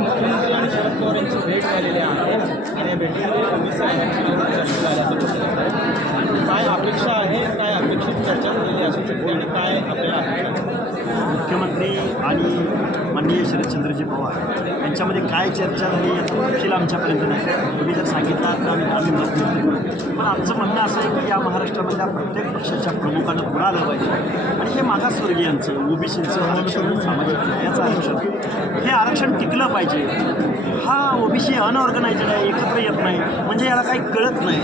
मुख्यमंत्री आणि शरद पवार यांची भेट झालेली आहे आणि या भेटीमध्ये ओबीसी आरक्षणावर चर्चा झाल्याचं काय अपेक्षा आहे काय अपेक्षित चर्चा झालेली असू शकते आणि काय मुख्यमंत्री आणि माननीय शरदचंद्रजी पवार यांच्यामध्ये काय चर्चा झाली याचा तपशील आमच्यापर्यंत नाही. तुम्ही जर सांगितला तर आम्ही आम्ही मत पण आमचं म्हणणं असं आहे की या महाराष्ट्रामधल्या प्रत्येक पक्षाच्या प्रमुखानं पुढं आलं पाहिजे. आणि हे मागासवर्गीयांचं ओबीसीचं आरक्षण सामाजिक न्यायाचं आरक्षण हे आरक्षण टिकलं पाहिजे. हा ओबीसी अनऑर्गनायझेड आहे एकत्र येत नाही. म्हणजे याला काही कळत नाही.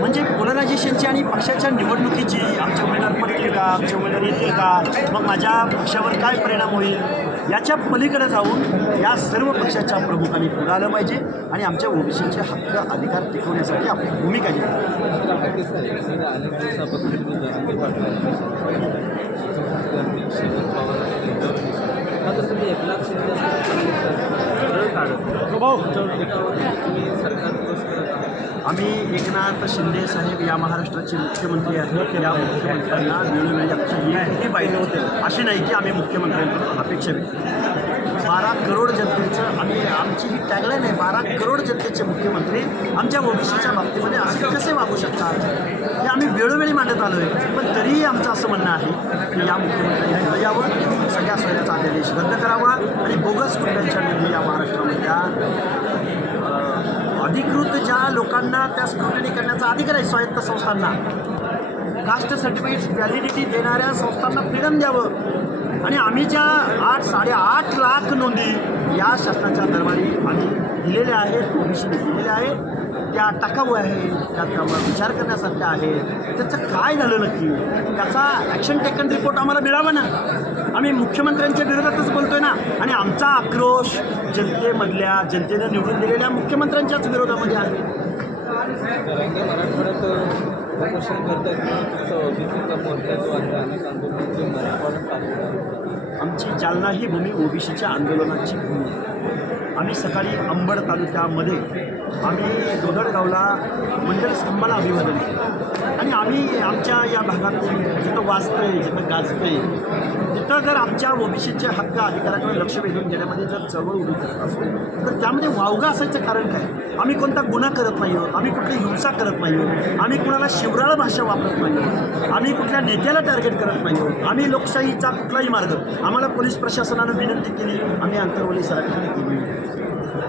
म्हणजे पोलरायझेशनची आणि पक्षाच्या निवडणुकीची आमचे उमेदवार पडतील का? आमचे उमेदवार येतील का? मग माझ्या पक्षावर काय परिणाम होईल? याच्या पलीकडे जाऊन या सर्व पक्षाच्या प्रमुखांनी पुढे आलं पाहिजे आणि आमच्या ओबीसीचे हक्क अधिकार टिकवण्यासाठी आपली भूमिका घेतली आम्ही एकनाथ शिंदे साहेब या महाराष्ट्राचे मुख्यमंत्री आहेत. या मुख्यमंत्र्यांना वेळोवेळी आमची एकही बाईट होते अशी नाही की आम्ही मुख्यमंत्र्यांकडून अपेक्षा व्यक्त बारा करोड जनतेचं आम्ही आमची ही टॅगलाईन आहे बारा करोड जनतेचे मुख्यमंत्री आमच्या ओबीसीच्या बाबतीमध्ये असे कसे वागू शकतात? हे आम्ही वेळोवेळी मांडत आलो आहे पण तरीही आमचं असं म्हणणं आहे की या मुख्यमंत्र्यांनी यावर यावं सगळ्या सोयऱ्याचा अध्यादेश रद्द करावा आणि बोगस कुटुंबांच्या निधी या महाराष्ट्रामधल्या अधिकृत ज्या लोकांना त्या स्क्रुटनी करण्याचा अधिकार आहे स्वायत्त संस्थांना. कास्ट सर्टिफिकेट व्हॅलिडिटी देणाऱ्या संस्थांना फ्रीडम द्यावं. आणि आम्ही ज्या आठ साडेआठ लाख नोंदी या शासनाच्या दरबारी आम्ही दिलेल्या आहेत कमिशन दिलेल्या आहेत त्या टाकाऊ आहेत त्या त्यामुळे विचार करण्यासारख्या आहेत. त्याचं काय झालं नक्की? त्याचा ॲक्शन टेकन रिपोर्ट आम्हाला मिळावा ना. आम्ही मुख्यमंत्र्यांच्या विरोधातच बोलतोय ना. आणि आमचा आक्रोश जनतेमधल्या जनतेनं निवडून दिलेल्या मुख्यमंत्र्यांच्याच विरोधामध्ये आहे. आमची जालना ही भूमी ओबीसीच्या आंदोलनाची भूमी आहे. आम्ही सकाळी अंबड तालुक्यामध्ये आम्ही दोदडगावला मंडल स्तंभाला अभिवादन केलं. आणि आम्ही आमच्या या भागातून वाचतंय जिथं गाजतंय तिथं जर आमच्या ओबीसीचे हक्क अधिकाराकडे लक्ष वेधून घेण्यामध्ये जर चळवळ उभी करत असो तर त्यामध्ये वावगा असायचं कारण काय? आम्ही कोणता गुन्हा करत नाही आहोत आम्ही कुठली हिंसा करत नाही आहोत आम्ही कुणाला शिवराळ भाषा वापरत नाही आहोत आम्ही कुठल्या नेत्याला टार्गेट करत नाही आहोत आम्ही लोकशाहीचा कुठलाही मार्ग आम्हाला पोलीस प्रशासनानं विनंती केली आम्ही अंतरवली सराठी केली.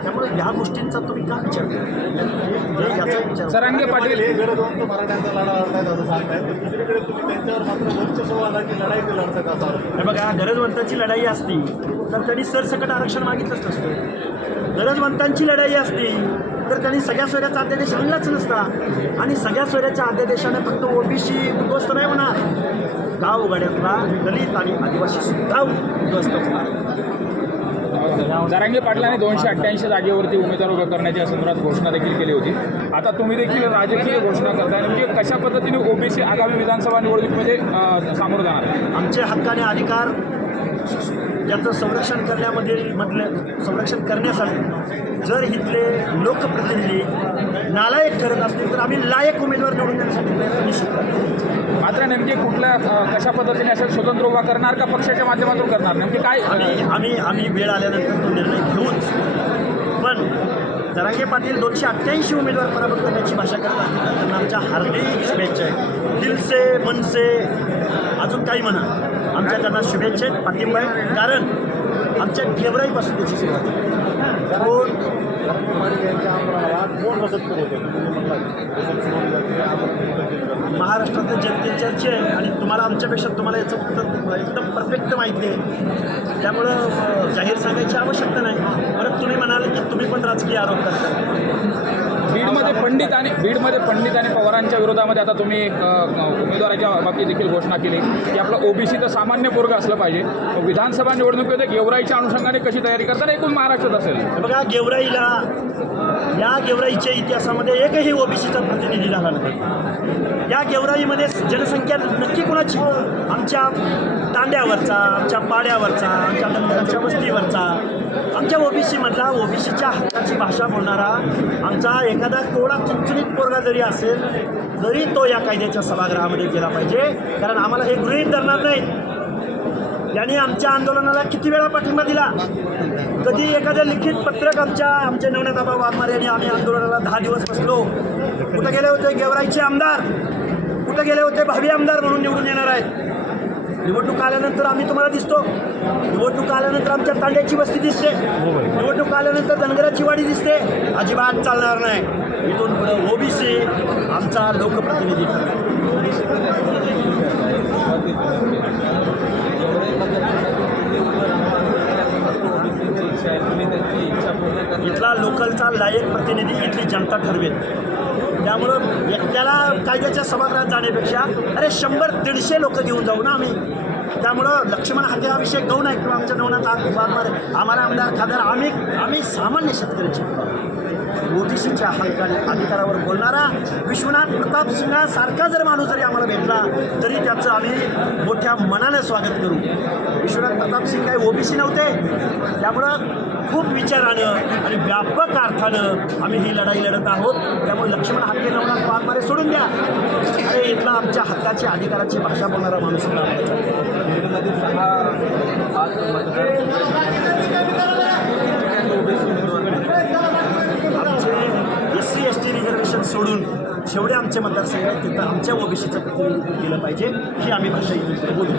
त्यामुळे ह्या गोष्टींचा तुम्ही का विचार करता याचा विचार सरांगे पाटील. हे गरजवंत मराठ्यांचा लढा लढतायत असं सांगतायत. तर दुसरीकडे तुम्ही त्यांच्यावर मात्र वर्चस्व आला की लढाई ते लढतायत असा हे बघा गरजवंतांची लढाई असती तर त्यांनी सरसकट आरक्षण मागितलंच नसतं. गरजवंतांची लढाई असती तर त्यांनी सगळ्या सोयऱ्याचा अध्यादेश आणलाच नसता. आणि सगळ्या सोयऱ्याच्या अध्यादेशाने फक्त ओबीसी उद्ध्वस्त नाही म्हणा गाव गाड्यातला दलित आणि आदिवासी सुद्धा उद्ध्वस्त होणार. जरांगे पाटलांनी दोनशे अठ्ठ्याऐंशी जागेवरती उमेदवार उभं करण्याच्या संदर्भात घोषणा देखील केली होती. आता तुम्ही देखील राजकीय घोषणा करताय. म्हणजे कशा पद्धतीने ओबीसी आगामी विधानसभा निवडणुकीमध्ये सामोरं जाणार आमचे हक्काने अधिकार याचं संरक्षण करण्यामध्ये मधले संरक्षण करण्यासाठी जर इथले लोकप्रतिनिधी नालायक ठरत असतील तर आम्ही लायक उमेदवार निवडून देण्यासाठी नेमके कुठल्या अ, कशा पद्धतीने असेल स्वतंत्र उभा करणार का पक्षाच्या माध्यमातून करणार? नेमके काय आम्ही आम्ही आम्ही वेळ आल्यानंतर तो निर्णय घेऊच पण जरांगे पाटील दोनशे अठ्ठ्याऐंशी उमेदवार पराभूत करण्याची भाषा करत त्यांना आमच्या हार्दिक शुभेच्छा आहेत. दिलसे मनसे अजून काही म्हणा. आमच्या त्यांना शुभेच्छा आहेत पाठिंबा आहे. कारण आमच्या गेवराईपासून त्याची सुरुवात आहे. कोण कोण मदत म्हणला महाराष्ट्रातल्या जनते चर्चे आहे आणि तुम्हाला आमच्यापेक्षा तुम्हाला याचं उत्तर एकदम परफेक्ट माहिती आहे. त्यामुळं जाहीर सांगायची आवश्यकता नाही. परत तुम्ही म्हणाल की तुम्ही पण राजकीय आरोप करता बीडमध्ये पंडित आणि बीडमध्ये पंडित आणि पवारांच्या विरोधामध्ये आता तुम्ही एक, उमेदवाराच्या बाबतीत देखील घोषणा केली. की आपलं ओबीसीचं सामान्य पोरग असलं पाहिजे. विधानसभा निवडणुकीमध्ये गेवराईच्या अनुषंगाने कशी तयारी करताना एकूण महाराष्ट्रात असेल? बघा गेवराईला या गेवराईच्या इतिहासामध्ये एकही ओबीसीचा प्रतिनिधी झाला नाही. या गेवराईमध्ये जनसंख्या नक्की कोणाची? आमच्या तांड्यावरचा आमच्या पाड्यावरचा आमच्या आमच्या वस्तीवरचा. आमच्या ओबीसीमधला ओबीसीच्या हक्काची भाषा बोलणारा आमचा एक एखादा केवढा चुनचुनीत पोरगा जरी असेल जरी तो या कायद्याच्या सभागृहामध्ये गेला पाहिजे. कारण आम्हाला हे गृहीत धरणार नाही यांनी आमच्या आंदोलनाला किती वेळा पाठिंबा दिला? कधी एखादं लिखित पत्रक आमच्या आमचे नवनाथाबा वाघमारे यांनी आम्ही आंदोलनाला दहा दिवस बसलो. कुठं गेले होते गेवराईचे आमदार? कुठं गेले होते भावी आमदार म्हणून निवडून येणार आहेत? निवडणूक आल्यानंतर आम्ही तुम्हाला दिसतो. निवडणूक आल्यानंतर आमच्या तांड्याची वस्ती दिसते. निवडणूक आल्यानंतर धनगराची वाडी दिसते. अजिबात चालणार नाही. इथून पुढे ओबीसी आमचा लोकप्रतिनिधी इथला लोकलचा लायक प्रतिनिधी इथली जनता ठरवेल. त्यामुळं एकट्याला कायद्याच्या सभागृहात जाण्यापेक्षा अरे शंभर दीडशे लोक घेऊन जाऊ ना आम्ही. त्यामुळं लक्ष्मण हाते हा विषय गौण आहे किंवा आमच्या गौणात आम्हाला आमदार खासदार आम्ही आम्ही सामान्य शेतकऱ्याची. ओबीसीच्या हक्काने अधिकारावर बोलणारा विश्वनाथ प्रताप सिंहासारखा जर माणूस जरी आम्हाला भेटला तरी त्याचं आम्ही मोठ्या मनानं स्वागत करू. विश्वनाथ प्रताप सिंग काही ओबीसी नव्हते. त्यामुळं खूप विचारानं आणि व्यापक अर्थानं आम्ही ही लढाई लढत आहोत. त्यामुळे लक्ष्मण हाके नवनाथ वाघमारे सोडून द्या. अरे इथला आमच्या हक्काची अधिकाराची भाषा बोलणारा माणूस होता. रिझर्वेशन जेवढे आमचे मतदारसंघ आहेत तिथं आमच्या ओबीसीचं प्रतिनिधित्व केलं पाहिजे ही आम्ही भाषा इथे बोलू.